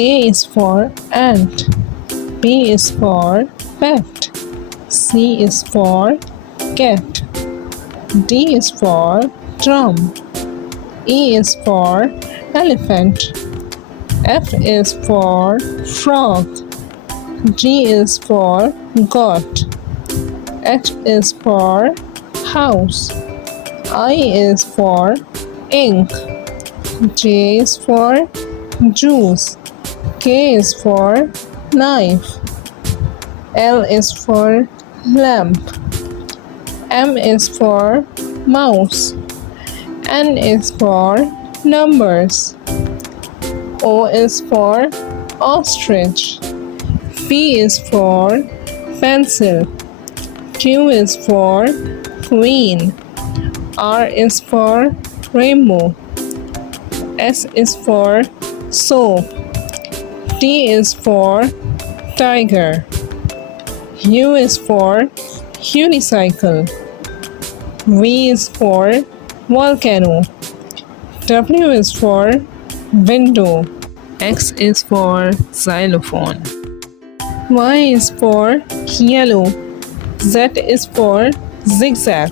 A is for ant. B is for bat. C is for cat. D is for drum. E is for elephant. F is for frog. G is for goat. H is for house. I is for ink. J is for juice. K is for knife. L is for lamp. M is for mouse. N is for numbers. O is for ostrich. P is for pencil. Q is for queen. R is for rainbow. S is for soap. T is for tiger. U is for unicycle. V is for volcano. W is for window. X is for xylophone. Y is for yellow. Z is for zigzag.